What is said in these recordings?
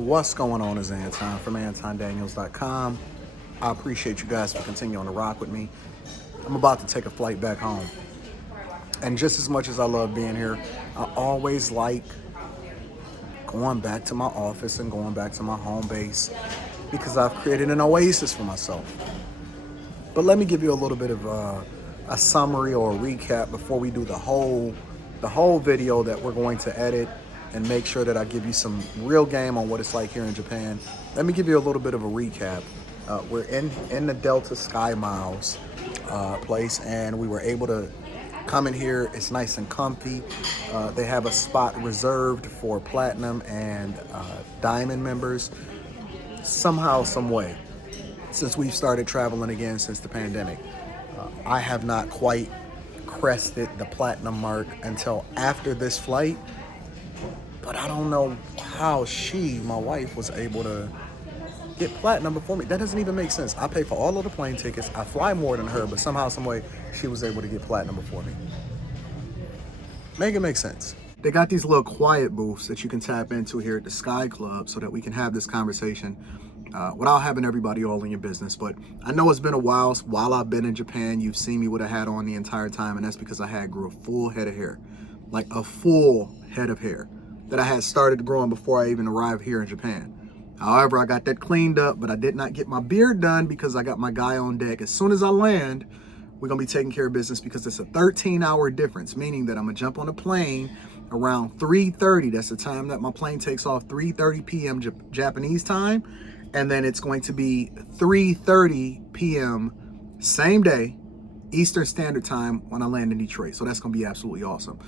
What's going on is Anton from AntonDaniels.com. I appreciate you guys for continuing to rock with me. I'm about to take a flight back home. And just as much as I love being here, I always like going back to my office and going back to my home base because I've created an oasis for myself. But let me give you a little bit of a summary or a recap before we do the whole video that we're going to edit and make sure that I give you some real game on what it's like here in Japan. Let me give you a little bit of a recap. We're in the Delta Sky Miles place, and we were able to come in here. It's nice and comfy. They have a spot reserved for platinum and diamond members. Somehow, some way, since we've started traveling again since the pandemic, I have not quite crested the platinum mark until after this flight. But I don't know how my wife, was able to get platinum before me. That doesn't even make sense. I pay for all of the plane tickets. I fly more than her, but somehow, some way, she was able to get platinum before me. Make it make sense. They got these little quiet booths that you can tap into here at the Sky Club so that we can have this conversation without having everybody all in your business. But I know it's been a while. While I've been in Japan, you've seen me with a hat on the entire time, and that's because I grew a full head of hair. Like a full head of hair that I had started growing before I even arrived here in Japan. However, I got that cleaned up, but I did not get my beard done because I got my guy on deck. As soon as I land, we're gonna be taking care of business because it's a 13-hour difference, meaning that I'm gonna jump on a plane around 3:30. That's the time that my plane takes off, 3:30 p.m. Japanese time. And then it's going to be 3:30 p.m. same day, Eastern Standard Time when I land in Detroit. So that's gonna be absolutely awesome.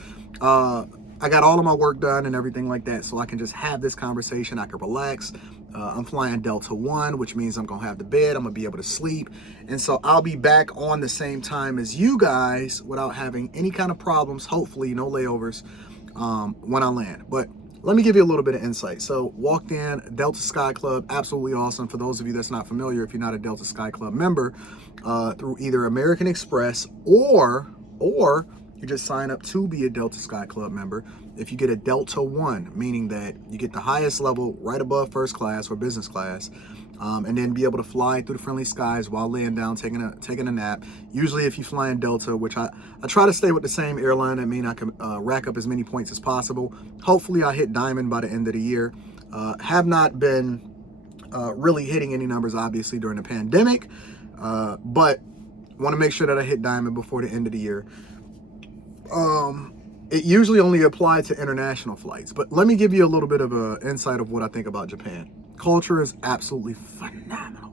I got all of my work done and everything like that, so I can just have this conversation. I can relax. I'm flying Delta 1, which means I'm gonna have the bed. I'm gonna be able to sleep. And so I'll be back on the same time as you guys without having any kind of problems, hopefully no layovers when I land. But let me give you a little bit of insight. So walked in, Delta Sky Club, absolutely awesome. For those of you that's not familiar, if you're not a Delta Sky Club member, through either American Express or you just sign up to be a Delta Sky Club member. If you get a Delta 1, meaning that you get the highest level right above first class or business class, and then be able to fly through the friendly skies while laying down, taking a nap. Usually if you fly in Delta, which I try to stay with the same airline, I mean I can rack up as many points as possible. Hopefully I hit diamond by the end of the year. Have not been really hitting any numbers, obviously, during the pandemic, but want to make sure that I hit diamond before the end of the year. It usually only applies to international flights, but let me give you a little bit of an insight of what I think about Japan. Culture is absolutely phenomenal.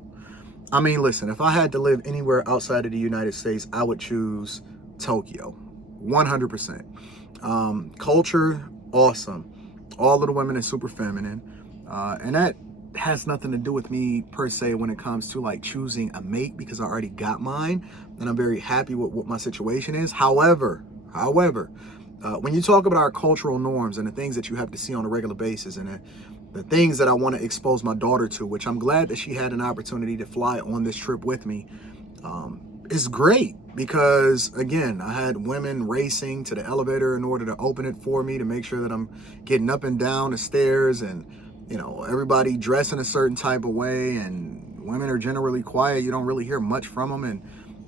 I mean, listen, if I had to live anywhere outside of the United States, I would choose Tokyo, 100%. Culture, awesome. All of the women are super feminine, and that has nothing to do with me per se when it comes to like choosing a mate, because I already got mine and I'm very happy with what my situation is. However, when you talk about our cultural norms and the things that you have to see on a regular basis, and the things that I want to expose my daughter to, which I'm glad that she had an opportunity to fly on this trip with me, is great because, again, I had women racing to the elevator in order to open it for me to make sure that I'm getting up and down the stairs, and, you know, everybody dressing a certain type of way, and women are generally quiet. You don't really hear much from them, and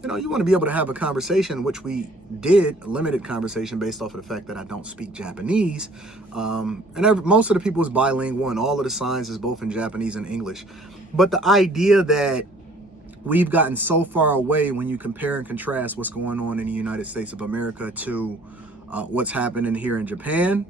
you know, you want to be able to have a conversation, which we did, a limited conversation based off of the fact that I don't speak Japanese. Most of the people is bilingual, and all of the signs is both in Japanese and English. But the idea that we've gotten so far away when you compare and contrast what's going on in the United States of America to what's happening here in Japan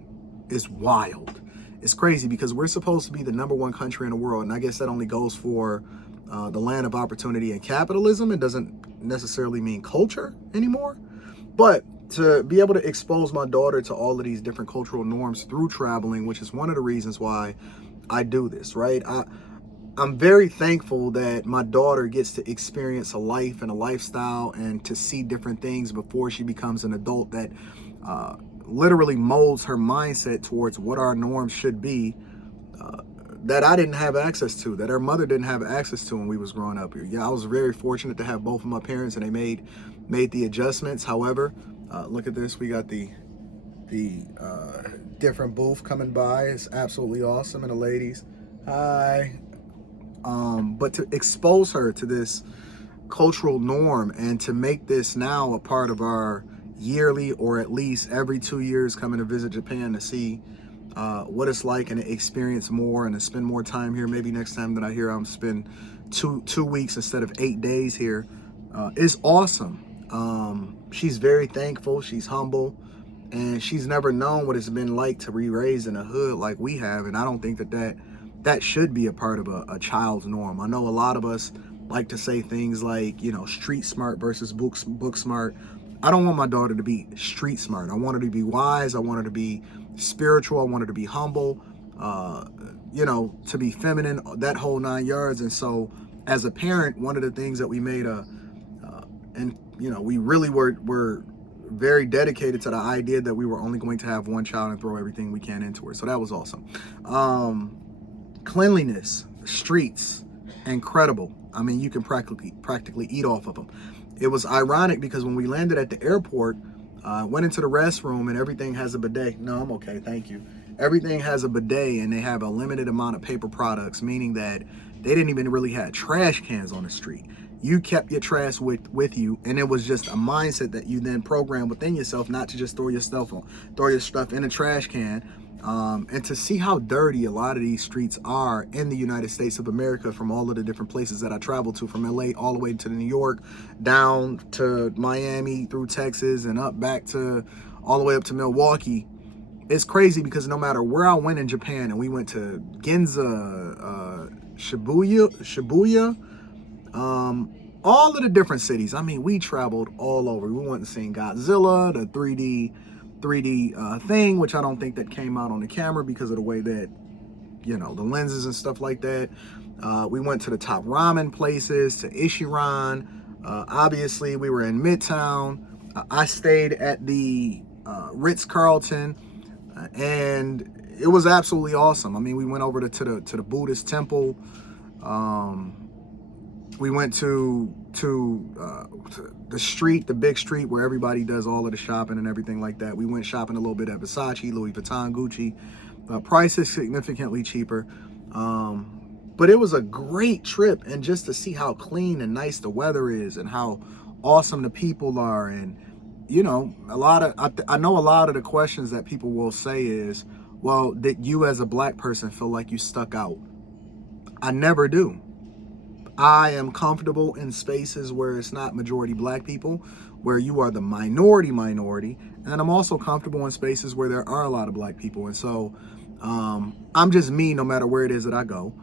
is wild. It's crazy because we're supposed to be the #1 country in the world, and I guess that only goes for the land of opportunity and capitalism. It doesn't necessarily mean culture anymore. But to be able to expose my daughter to all of these different cultural norms through traveling, which is one of the reasons why I do this, right? I'm very thankful that my daughter gets to experience a life and a lifestyle and to see different things before she becomes an adult that literally molds her mindset towards what our norms should be, that I didn't have access to, that her mother didn't have access to when we was growing up here. Yeah, I was very fortunate to have both of my parents, and they made the adjustments. However, look at this. We got the different booth coming by. It's absolutely awesome. And the ladies Hi. But to expose her to this cultural norm and to make this now a part of our yearly or at least every 2 years coming to visit Japan to see what it's like and experience more and to spend more time here. Maybe next time that I hear I'm spend two weeks instead of 8 days here is awesome. She's very thankful. She's humble. And she's never known what it's been like to be raised in a hood like we have. And I don't think that should be a part of a child's norm. I know a lot of us like to say things like, you know, street smart versus book smart. I don't want my daughter to be street smart. I want her to be wise. I want her to be spiritual. I want her to be humble, you know, to be feminine, that whole 9 yards. And so as a parent, one of the things that we made and, you know, we really were very dedicated to the idea that we were only going to have one child and throw everything we can into her. So that was awesome. Cleanliness, streets, incredible. I mean, you can practically eat off of them. It was ironic because when we landed at the airport, went into the restroom and everything has a bidet. No, I'm okay, thank you. Everything has a bidet and they have a limited amount of paper products, meaning that they didn't even really have trash cans on the street. You kept your trash with you, and it was just a mindset that you then programmed within yourself not to just throw your stuff in a trash can. And to see how dirty a lot of these streets are in the United States of America, from all of the different places that I traveled to, from LA all the way to New York, down to Miami, through Texas, and up back to all the way up to Milwaukee. It's crazy because no matter where I went in Japan, and we went to Ginza, Shibuya, all of the different cities. I mean, we traveled all over. We went and seen Godzilla, the 3D thing, which I don't think that came out on the camera because of the way that, you know, the lenses and stuff like that. We went to the top ramen places, to Ishiran. Obviously, we were in Midtown. I stayed at the Ritz-Carlton, and it was absolutely awesome. I mean, we went over to the Buddhist temple. We went to the street, the big street where everybody does all of the shopping and everything like that. We went shopping a little bit at Versace, Louis Vuitton, Gucci. Price is significantly cheaper. But it was a great trip, and just to see how clean and nice the weather is and how awesome the people are. And, you know, I know a lot of the questions that people will say is, well, did you as a black person feel like you stuck out? I never do. I am comfortable in spaces where it's not majority black people, where you are the minority, and I'm also comfortable in spaces where there are a lot of black people. And so I'm just me no matter where it is that I go.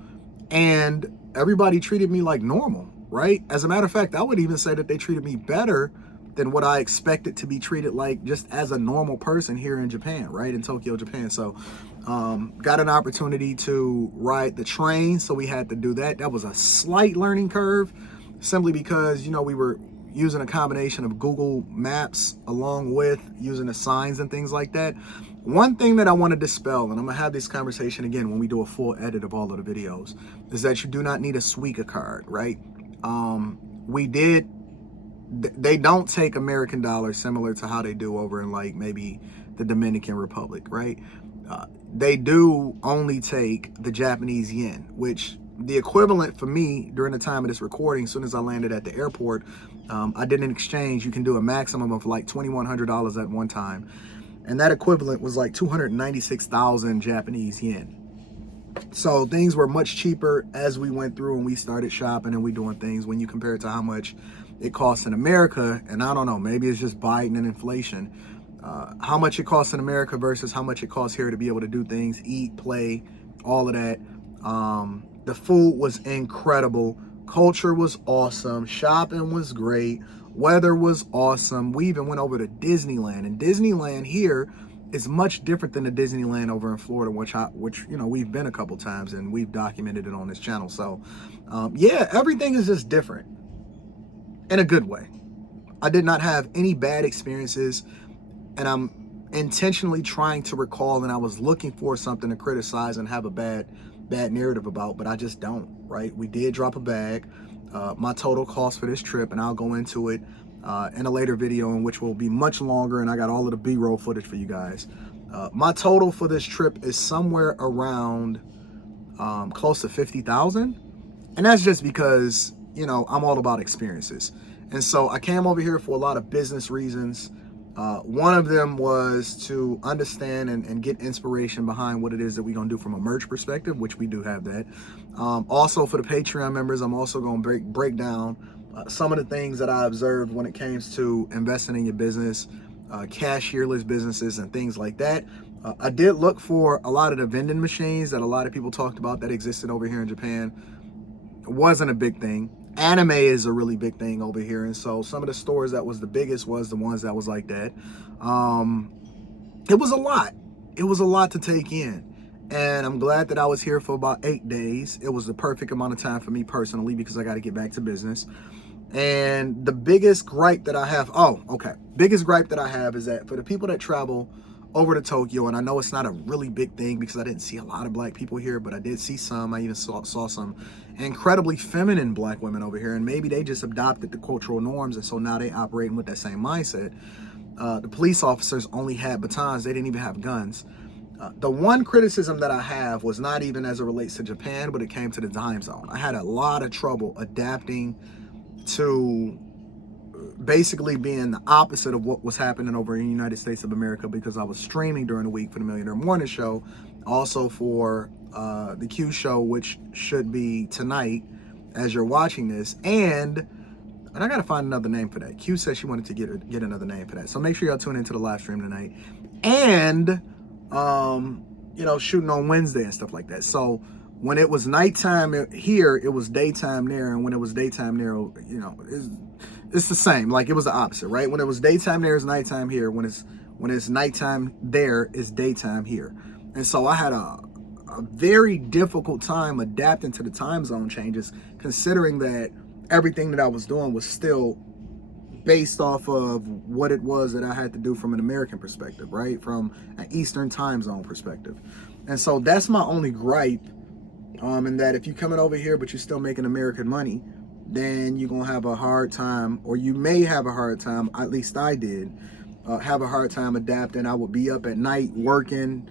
And everybody treated me like normal, right? As a matter of fact, I would even say that they treated me better than what I expected to be treated like just as a normal person here in Japan, right? In Tokyo, Japan. So got an opportunity to ride the train, so we had to do that. That was a slight learning curve, simply because, you know, we were using a combination of Google Maps along with using the signs and things like that. One thing that I want to dispel, and I'm gonna have this conversation again when we do a full edit of all of the videos, is that you do not need a Suica card, right? They don't take American dollars similar to how they do over in like maybe the Dominican Republic, right? They do only take the Japanese yen, which the equivalent for me during the time of this recording, as soon as I landed at the airport, I did an exchange. You can do a maximum of like $2,100 at one time. And that equivalent was like 296,000 Japanese yen. So things were much cheaper as we went through and we started shopping and we doing things when you compare it to how much it costs in America. And I don't know, maybe it's just Biden and inflation. How much it costs in America versus how much it costs here to be able to do things, eat, play, all of that. The food was incredible. Culture was awesome. Shopping was great. Weather was awesome. We even went over to Disneyland, and Disneyland here is much different than the Disneyland over in Florida, which you know, we've been a couple times and we've documented it on this channel. So yeah, everything is just different in a good way. I did not have any bad experiences, and I'm intentionally trying to recall, and I was looking for something to criticize and have a bad narrative about, but I just don't, right? We did drop a bag. My total cost for this trip, and I'll go into it in a later video, in which will be much longer, and I got all of the B-roll footage for you guys. My total for this trip is somewhere around close to 50,000. And that's just because, I'm all about experiences. And so I came over here for a lot of business reasons. One of them was to understand and get inspiration behind what it is that we're going to do from a merch perspective, which we do have that. Also, for the Patreon members, I'm also going to break down some of the things that I observed when it comes to investing in your business, cashierless businesses and things like that. I did look for a lot of the vending machines that a lot of people talked about that existed over here in Japan. It wasn't a big thing. Anime is a really big thing over here, and so some of the stores that was the biggest was the ones that was like that. It was a lot. It was a lot to take in, and I'm glad that I was here for about 8 days. It was the perfect amount of time for me personally because I got to get back to business. And the biggest gripe that I have, biggest gripe that I have is that for the people that travel over to Tokyo, and I know it's not a really big thing because I didn't see a lot of black people here, but I did see some. I even saw some incredibly feminine black women over here, and maybe they just adopted the cultural norms, and so now they operating with that same mindset. The police officers only had batons. They didn't even have guns. The one criticism that I have was not even as it relates to Japan, but it came to the time zone. I had a lot of trouble adapting to basically being the opposite of what was happening over in the United States of America, because I was streaming during the week for the Millionaire Morning Show, also for the Q show, which should be tonight as you're watching this, and I gotta find another name for that. Q said she wanted to get another name for that, so make sure y'all tune into the live stream tonight, and shooting on Wednesday and stuff like that. So when it was nighttime here, it was daytime there, and when it was daytime there, it's the same. Like, it was the opposite, right? When it was daytime there, it's nighttime here. When it's nighttime there, it's daytime here. And so I had a very difficult time adapting to the time zone changes, considering that everything that I was doing was still based off of what it was that I had to do from an American perspective, right? From an Eastern time zone perspective. And so that's my only gripe. And that if you're coming over here, but you're still making American money, then you're going to have a hard time, or you may have a hard time, at least I did, have a hard time adapting. I would be up at night working,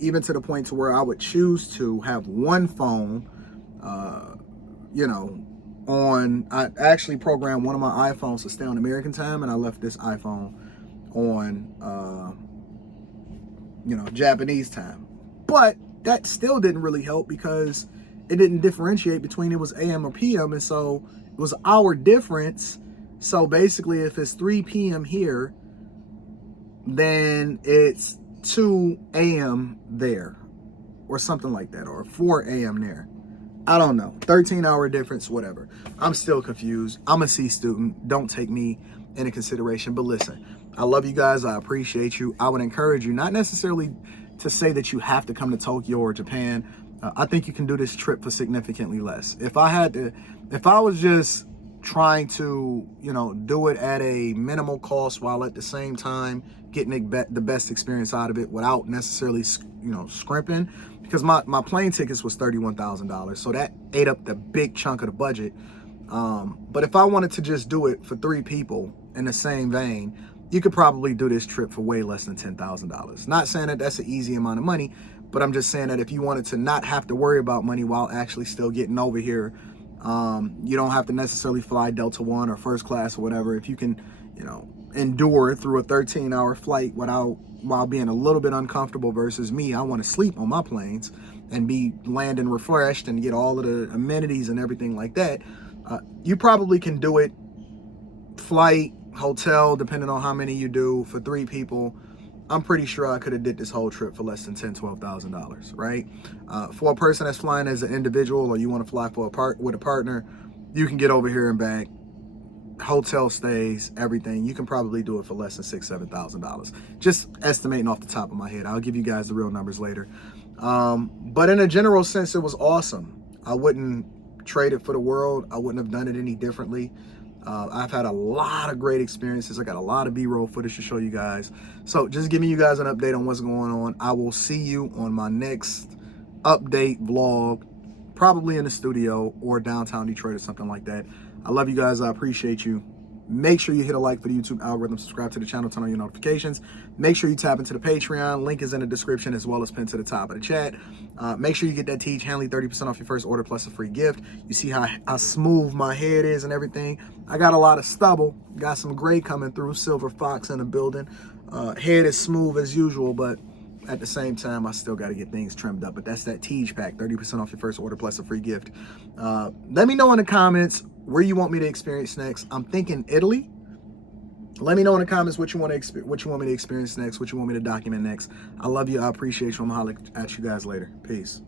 even to the point to where I would choose to have one phone, I actually programmed one of my iPhones to stay on American time, and I left this iPhone on, Japanese time. But that still didn't really help because it didn't differentiate between it was AM or PM, and so it was an hour difference. So basically, if it's 3 p.m. here, then it's 2 a.m. there, or something like that, or 4 a.m. there. I don't know, 13-hour difference, whatever. I'm still confused. I'm a C student. Don't take me into consideration. But listen, I love you guys. I appreciate you. I would encourage you, not necessarily to say that you have to come to Tokyo or Japan. I think you can do this trip for significantly less. If I was just trying to, do it at a minimal cost while at the same time getting the best experience out of it without necessarily, scrimping, because my plane tickets was $31,000. So that ate up the big chunk of the budget. But if I wanted to just do it for 3 people in the same vein, you could probably do this trip for way less than $10,000. Not saying that that's an easy amount of money, but I'm just saying that if you wanted to not have to worry about money while actually still getting over here, you don't have to necessarily fly Delta One or first class or whatever. If you can, endure through a 13-hour flight while being a little bit uncomfortable versus me, I want to sleep on my planes and be landing refreshed and get all of the amenities and everything like that. You probably can do it flight, hotel, depending on how many you do, for 3 people. I'm pretty sure I could have did this whole trip for less than $10,000-$12,000, right? For a person that's flying as an individual, or you want to fly with a partner, you can get over here and back, hotel stays, everything. You can probably do it for less than $6,000-$7,000. Just estimating off the top of my head. I'll give you guys the real numbers later. But in a general sense, it was awesome. I wouldn't trade it for the world. I wouldn't have done it any differently. I've had a lot of great experiences. I got a lot of B-roll footage to show you guys. So just giving you guys an update on what's going on. I will see you on my next update vlog, probably in the studio or downtown Detroit or something like that. I love you guys. I appreciate you. Make sure you hit a like for the YouTube algorithm, subscribe to the channel, turn on your notifications. Make sure you tap into the Patreon. Link is in the description as well as pinned to the top of the chat. Make sure you get that Teach Hanley 30% off your first order plus a free gift. You see how smooth my head is and everything. I got a lot of stubble. Got some gray coming through. Silver Fox in the building. Head is smooth as usual, but at the same time, I still got to get things trimmed up. But that's that Teach pack, 30% off your first order plus a free gift. Let me know in the comments where you want me to experience next. I'm thinking Italy. Let me know in the comments what you want me to experience next, what you want me to document next. I love you. I appreciate you. I'm gonna holler at you guys later. Peace.